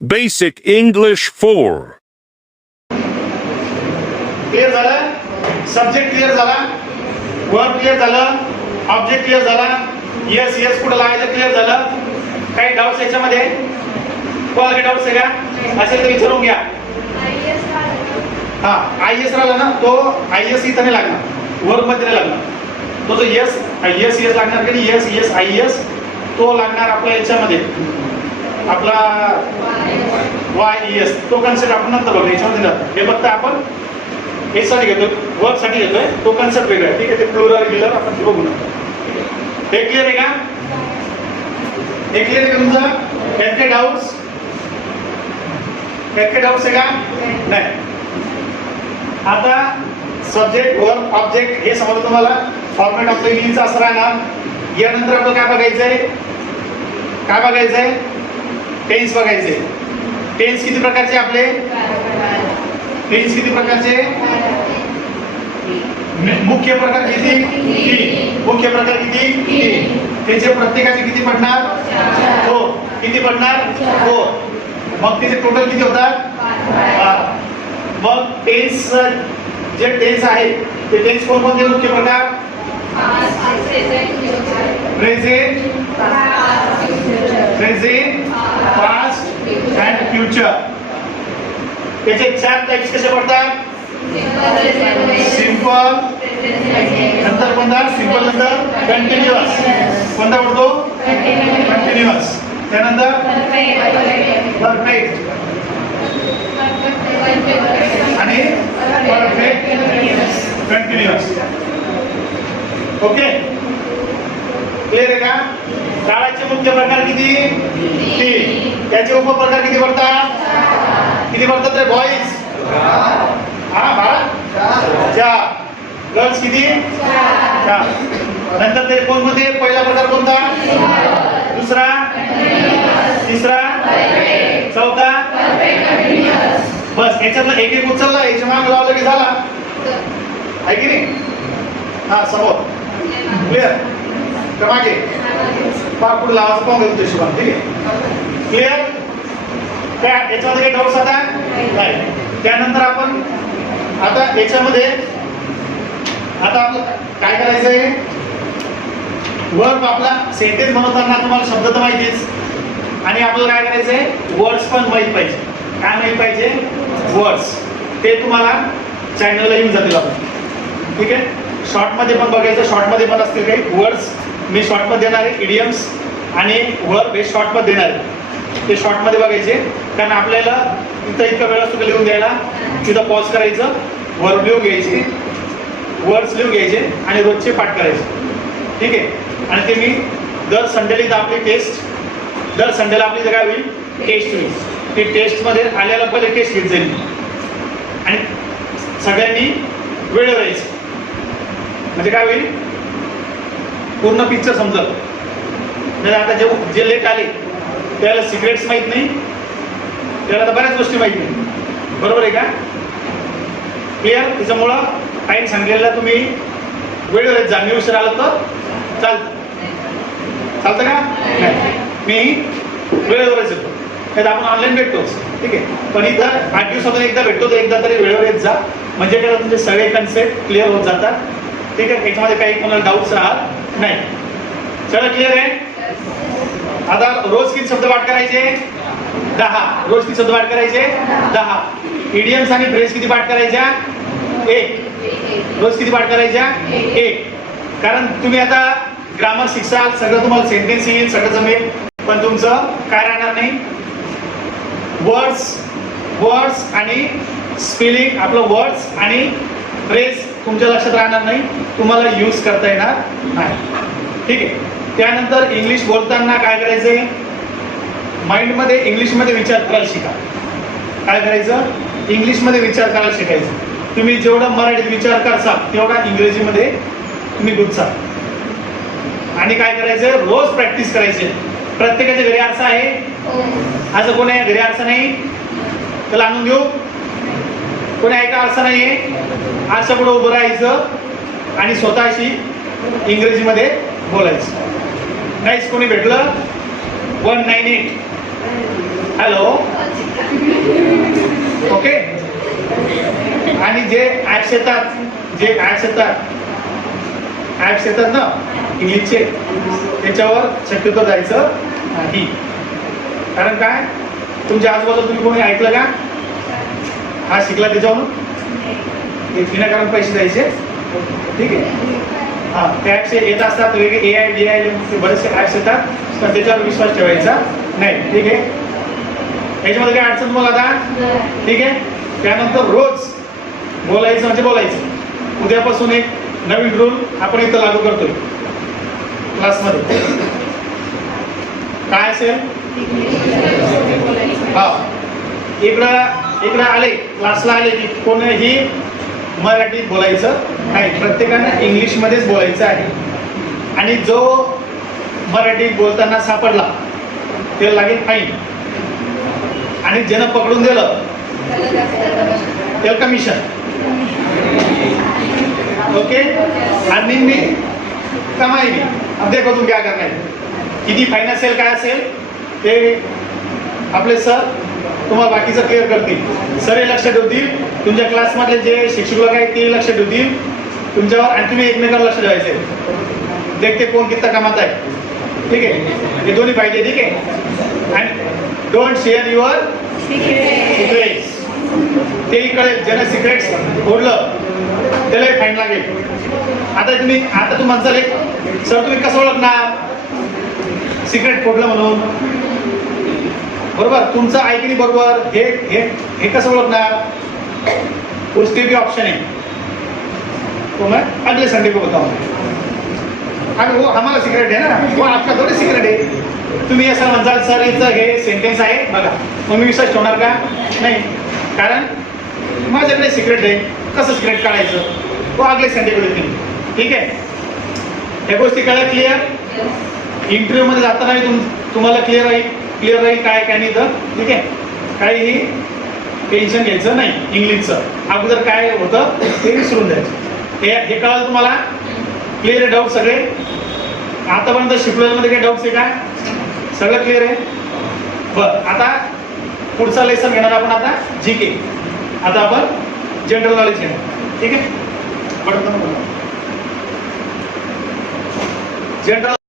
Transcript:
Basic English 4. Clear झालं? Subject clear झाला, verb clear झालं, ऑब्जेक्ट क्लियर झाला, यस यस कुठं लावायचं क्लियर झालं. काही डाऊट्स याच्यामध्ये? कोणाला काही डाऊट्स आहे का? असेल तर विचारून घ्या. हा, आय एस राहिला ना, तो आय एस इथं नाही लागणार, वर्ब मध्ये नाही लागणार. तो जो यस यस यस लागणार की यस यस आय एस तो लागणार आपल्या याच्यामध्ये, आपला वाय एस. तो कन्सेप्ट आपण नंतर बघू. याच्यामध्ये हे फक्त आपण यासाठी घेतोय, वर्ब साठी घेतोय, तो कन्सेप्ट वेगळा आहे. ठीक आहे, ते प्लुरल गिलर आपण ते बघू नंतर. हे क्लियर आहे का? हे क्लियर आहे का तुमचं? काही डाऊट्स? काही डाऊट्स आहे का? नाही. आता सब्जेक्ट वर्ब ऑब्जेक्ट हे समजलं तुम्हाला. फॉर्मॅट ऑफ द इंग्लिशचा असं राहणार. यानंतर आपलं काय बघायचंय? काय बघायचंय? टेन्स बघायचे. टेन्स किती प्रकारचे आपले? टेन्स किती प्रकारचे? मुख्य प्रकार किती? 3. मुख्य प्रकार किती? 3. त्याचे प्रत्येकाचे किती पडणार? 4. किती पडणार? 4. मग त्याचे टोटल किती होतात? 12. मग टेन्स जे टेन्स आहे ते टेन्स कोणकोणते मुख्य प्रकार? Present, past and future. त्याचे 4 टाइप्स कसे पडतात? सिंपल, नंतर कोणता? सिंपल नंतर कंटिन्युअस. कोणता पडतो? कंटिन्युअस. त्यानंतर परफेक्ट आणि परफेक्ट कंटिन्युअस. ओके, क्लियर आहे का? काळाचे मुख्य प्रकार किती? 3. त्याचे उपप्रकार किती पडतात? किती पडतात रे बॉईज? हा, 4. गर्ल्स किती? 4. नंतर ते कोणते? पहिला प्रकार कोणता? दुसरा, तिसरा, चौथा. बस याच्यातलं एक एक उचलला, याच्या मागे लावलं की झाला, आहे की नाही? हा, समोर क्लिअर का? मागे फार पुढे लावायचं पाहून घेतो शिवान. ठीक आहे, क्लिअर? काय याच्यामध्ये काही डाऊट्स आता? नाही. त्यानंतर आपण आता याच्यामध्ये आता आपलं काय करायचंय? वर्ब आपला सेंटेन्स बनवताना तुम्हाला शब्द तर माहितीच, आणि आपल्याला काय करायचंय? वर्ड्स पण माहित पाहिजे. काय माहित पाहिजे? वर्ड्स. ते तुम्हाला चॅनलला येऊन जातील आपण. ठीक आहे, शॉर्ट मध्ये पण बघायचं. शॉर्ट मध्ये पण असतील काही वर्ड्स मी शॉर्ट मध्ये देणार आहे. इडियम्स आणि वर्ब हे शॉर्ट मध्ये देणार आहे. ते शॉर्ट मध्ये बघायचे, कारण आपल्याला तिथं इतका वेळ असतो लिहून द्यायला. तिथं पॉज करायचं, वर्ब लिहून घ्यायचे, वर्ड्स लिहून घ्यायचे आणि रोजचे पाठ करायचे. ठीक आहे, आणि ते मी दर संडेला आपली टेस्ट, दर संडेला आपली काय होईल? टेस्ट होईल. ती टेस्ट मध्ये आल्याला पहिले टेस्ट घेत जाईल आणि सगळ्यांनी वेळेवर यायचं. म्हणजे काय होईल? पूर्ण पिक्चर समजलं. म्हणजे आता जे लेट आले त्याला सिक्रेट्स माहित नाही, त्याला तर बऱ्याच गोष्टी माहित नाही. बरोबर आहे का? क्लिअर? त्याच्यामुळं टाइम सांगलेला तुम्ही वेळेवर येत जा. मी उशीर आला तर चालतं का? नाही, मी वेळेवरच येतो. तर आपण ऑनलाईन भेटतोच. ठीक आहे, पण इथं 8 दिवसातून एकदा भेटतो, तर एकदा तरी वेळेवर येत जा. म्हणजे काय, तुमचे सगळे कन्सेप्ट क्लिअर होत जातात. ठीक आहे, याच्यामध्ये काही कोणाला डाऊट्स राहत नाही. चला, क्लिअर आहे? आता रोज किती शब्द पाठ करायचे? 10. रोज किती शब्द पाठ करायचे? 10. इडियम्स आणि फ्रेज किती पाठ करायच्या? 1. रोज किती पाठ करायच्या? 1. कारण तुम्ही आता ग्रामर शिकसाल, सगळं तुम्हाला सेंटेन्स येईल, सगळं जमेल, पण तुमचं काय राहणार नाही? वर्ड्स आणि स्पेलिंग, आपलं वर्ड्स आणि फ्रेज तुमच्या लक्षात राहणार नाही, तुम्हाला यूज करता येणार नाही. ठीक आहे, त्यानंतर इंग्लिश बोलताना काय करायचंय? माइंडमध्ये इंग्लिशमध्ये विचार करायला शिका. काय करायचं? इंग्लिशमध्ये विचार करायला शिकायचं. तुम्ही जेवढं मराठीत विचार करसाल तेवढा इंग्रजीमध्ये तुम्ही गुंतसाल. आणि काय करायचं? रोज प्रॅक्टिस करायची. प्रत्येकाच्या घरी आरसा आहे? असं कोणी घरी आरसा नाही? त्याला आणून देऊ? कोणी आहे का आरसा नाहीये? आरसा पुढे उभं राहायचं आणि स्वतःशी इंग्रजीमध्ये बोलायचं. नाहीच कोणी भेटलं? 198 हॅलो ओके. आणि जे ऍप्स येतात ना इंग्लिशचे, त्याच्यावर शक्यतो जायचं नाही. कारण काय, तुमच्या आजूबाजूला तुम्ही कोणी ऐकलं का हा शिकला त्याच्यावरून? विनाकारण पैसे द्यायचे. ठीक आहे. हा, त्या ऍप्स येत असतात वेगळे, AI DI बरेचसे ऍप्स येतात, तर त्याच्यावर विश्वास ठेवायचा नाही. ठीक आहे. याच्यामध्ये काय अडचण तुम्हाला आता? ठीक आहे. त्यानंतर रोज बोलायचं म्हणजे बोलायचं. उद्यापासून एक नवीन रूल आपण इथं लागू करतोय क्लासमध्ये. काय असेल? हा, इकडं आले, क्लासला आले की कोणीही मराठीत बोलायचं नाही. प्रत्येकानं इंग्लिशमध्येच बोलायचं आहे. आणि जो मराठीत बोलताना सापडला त्याला लागेल फाईन. आणि ज्यानं पकडून दिलं त्याला कमिशन. ओके. आणि मी कमाई मी. अब देखो तुम क्या करना है. किती फाईन असेल काय असेल ते आपले सर तुम्हाला बाकीचं क्लिअर करतील. सर हे लक्ष ठेवतील, तुमच्या क्लासमधले जे शिक्षक लोक आहेत ते लक्ष ठेवतील तुमच्यावर, आणि तुम्ही एकमेकांना लक्ष ठेवायचे. देखते कोण कितना कमाता आहे. ठीक आहे. हे दोन्ही पाहिजे. ठीक आहे. आणि डोंट शेअर युअर सिक्रेट्स. तेही कळेल. ज्यानं सिक्रेट्स फोडलं त्यालाही फाईन लागेल. आता तू म्हणसाल सर तुम्ही कसं ओळखणार सिक्रेट फोडलं म्हणून? बरोबर, तुमचं ऐकणी बरोबर. हे कसं ओळखणार? उसके भी ऑप्शन है, तो मैं अगले संडे को बताऊंगा. अरे वो हमारा सिक्रेट है ना, वो आपका थोड़ी सिक्रेट है. तुम्ही असं म्हणसाल सर इथं हे सेंटेन्स आहे बघा, मग मी विश्वास ठेवणार का? नाही. कारण माझ्याकडे सिक्रेट आहे. कसं सिक्रेट काढायचं तो अगले संडे को देतील. ठीक आहे. या गोष्टी कळल्या? क्लिअर? इंटरव्ह्यू मध्ये जाताना तुम्हाला क्लिअर राहील काय नाही तर. ठीक आहे. काहीही टेन्शन घ्यायचं नाही. इंग्लिशचं अगोदर काय होतं ते विसरून द्यायचं. हे कळलं तुम्हाला? क्लिअर आहे? डाऊट सगळे आतापर्यंत शिकवल्यामध्ये काही डाऊट्स आहे का? सगळं क्लिअर आहे? बरं, आता पुढचा लेसन घेणार आपण आता GK. आता आपण जनरल नॉलेज घेणार. ठीक आहे. जनरल